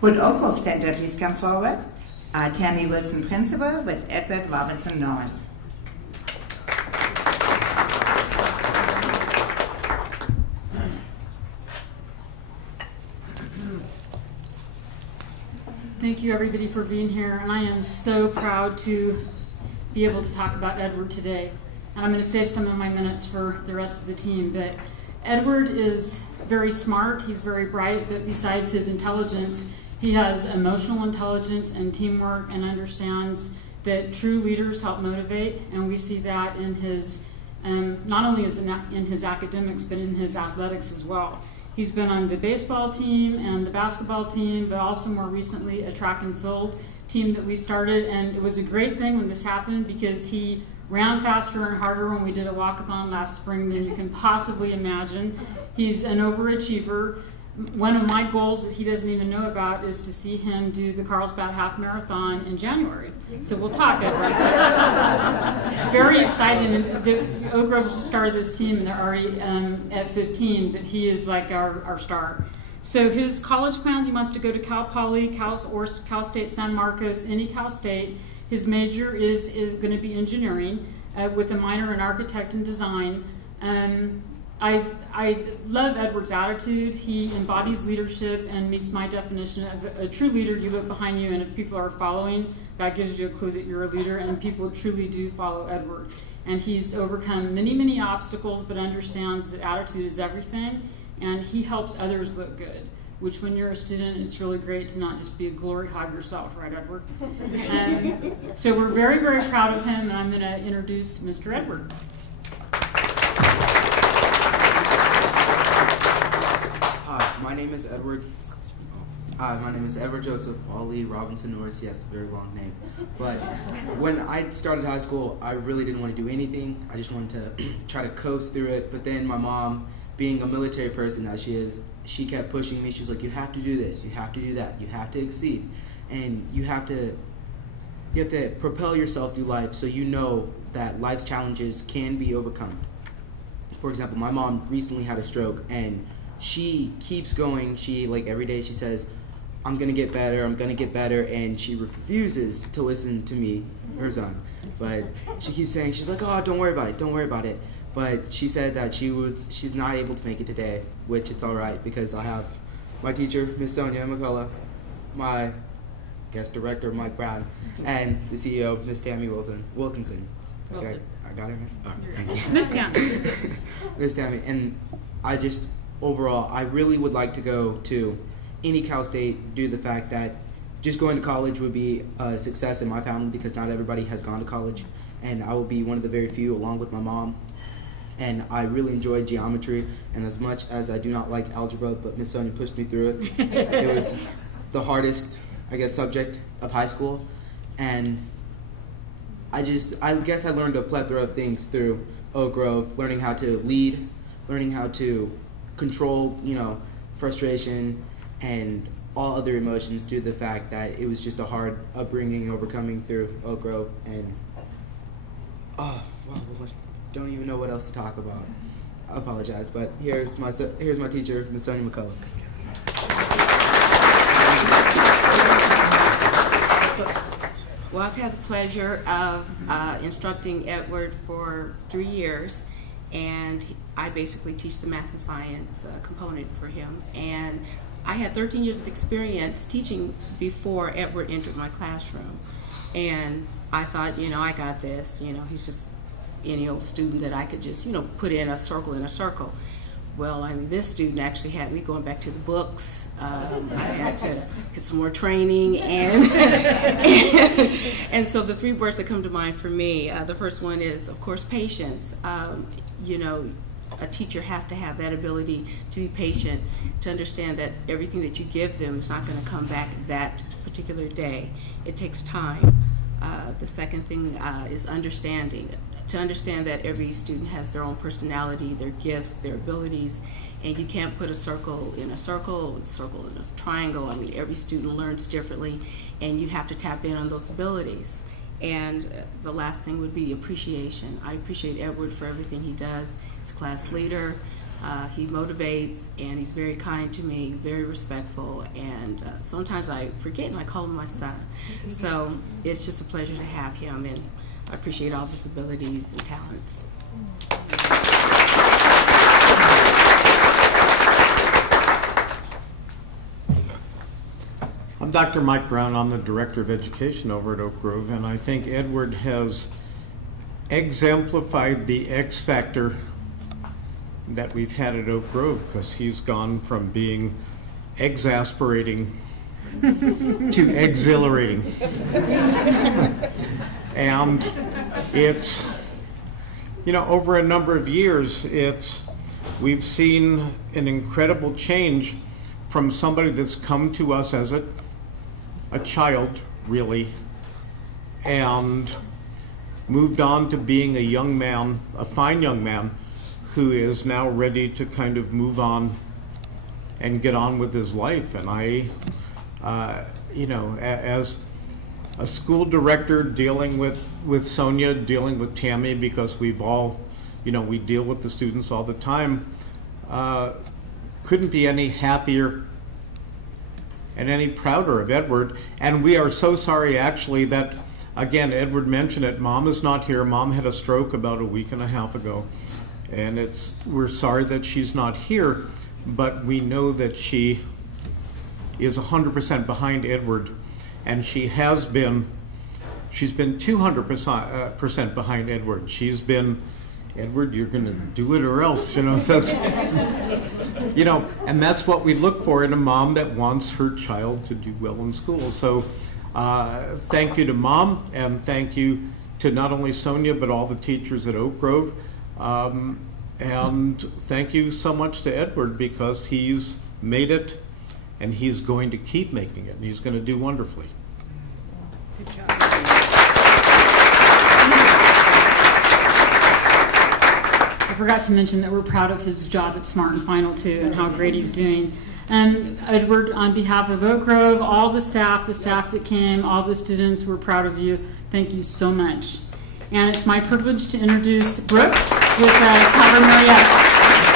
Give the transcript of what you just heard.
Would Oak Grove Center please come forward? Tammy Wilson, Principal, with Edward Robinson Norris. Thank you, everybody, for being here, and I am so proud to be able to talk about Edward today. And I'm going to save some of my minutes for the rest of the team, but Edward is very smart, he's very bright, but besides his intelligence, he has emotional intelligence and teamwork and understands that true leaders help motivate, and we see that in his, not only in his academics, but in his athletics as well. He's been on the baseball team and the basketball team, but also more recently a track and field team that we started, and it was a great thing when this happened because he ran faster and harder when we did a walkathon last spring than you can possibly imagine. He's an overachiever. One of my goals that he doesn't even know about is to see him do the Carlsbad Half Marathon in January. So we'll talk, Edward. It's very exciting. And Oak Grove just started this team, and they're already at 15, but he is like our star. So his college plans, he wants to go to Cal Poly, Cal State San Marcos, any Cal State. His major is going to be engineering with a minor in architect and design. I love Edward's attitude. He embodies leadership and meets my definition of a true leader. You look behind you, and if people are following, that gives you a clue that you're a leader, and people truly do follow Edward. And he's overcome many, many obstacles, but understands that attitude is everything, and he helps others look good, which when you're a student, it's really great to not just be a glory hog yourself, right, Edward? So we're very, very proud of him, and I'm going to introduce Mr. Edward. My name is Edward. My name is Edward Joseph Paulie Robinson Norris. Yes, very long name. But when I started high school, I really didn't want to do anything. I just wanted to try to coast through it. But then my mom, being a military person as she is, she kept pushing me. She was like, "You have to do this. You have to do that. You have to exceed, and you have to propel yourself through life so you know that life's challenges can be overcome." For example, my mom recently had a stroke, and she keeps going. She, like, every day she says, "I'm going to get better, I'm going to get better," and she refuses to listen to me, her son. But she keeps saying, she's like, "Oh, don't worry about it, don't worry about it." But she said that she's not able to make it today, which it's all right because I have my teacher, Miss Sonia McCullough, my guest director, Mike Brown, and the CEO, Miss Tammy Wilkinson. Okay, I got it right? Oh, thank you. Miss Tammy. Miss Tammy. And overall, I really would like to go to any Cal State due to the fact that just going to college would be a success in my family because not everybody has gone to college, and I will be one of the very few along with my mom. And I really enjoyed geometry, and as much as I do not like algebra, but Miss Sonia pushed me through it. It was the hardest, I guess, subject of high school, and I guess I learned a plethora of things through Oak Grove, learning how to lead, learning how to control, frustration and all other emotions due to the fact that it was just a hard upbringing and overcoming through Oak Grove. And don't even know what else to talk about. I apologize, but here's my teacher, Miss Sonia McCullough. Well, I've had the pleasure of instructing Edward for 3 years, and I basically teach the math and science component for him. And I had 13 years of experience teaching before Edward entered my classroom. And I thought, I got this. He's just any old student that I could just, put in a circle. Well, this student actually had me going back to the books. I had to get some more training, and so the 3 words that come to mind for me, the first one is, of course, patience. A teacher has to have that ability to be patient, to understand that everything that you give them is not going to come back that particular day. It takes time. The second thing is understanding. To understand that every student has their own personality, their gifts, their abilities, and you can't put a circle in a circle in a triangle. Every student learns differently, and you have to tap in on those abilities. And the last thing would be appreciation. I appreciate Edward for everything he does. He's a class leader. He motivates, and he's very kind to me, very respectful, and sometimes I forget and I call him my son. So it's just a pleasure to have him, and I appreciate all of his abilities and talents. I'm Dr. Mike Brown. I'm the Director of Education over at Oak Grove, and I think Edward has exemplified the X factor that we've had at Oak Grove, because he's gone from being exasperating to exhilarating. And it's, you know, over a number of years, we've seen an incredible change from somebody that's come to us as a child, really, and moved on to being a young man, a fine young man, who is now ready to kind of move on and get on with his life. And I, you know, as a school director dealing with Sonia, dealing with Tammy, because we've all, you know, we deal with the students all the time, couldn't be any happier and any prouder of Edward. And we are so sorry, actually, that, again, Edward mentioned it, Mom is not here. Mom had a stroke about a week and a half ago. And we're sorry that she's not here, but we know that she is 100% behind Edward, and she's been 200% behind Edward. She's been, Edward, you're going to do it or else, you know. That's, you know, and that's what we look for in a mom that wants her child to do well in school. So thank you to Mom, and thank you to not only Sonia, but all the teachers at Oak Grove. And thank you so much to Edward, because he's made it, and he's going to keep making it, and he's going to do wonderfully. Good job. I forgot to mention that we're proud of his job at Smart and Final too, and how great he's doing. Edward, on behalf of Oak Grove, all the staff that came, all the students, we're proud of you. Thank you so much. And it's my privilege to introduce Brooke with Calvin Marietta.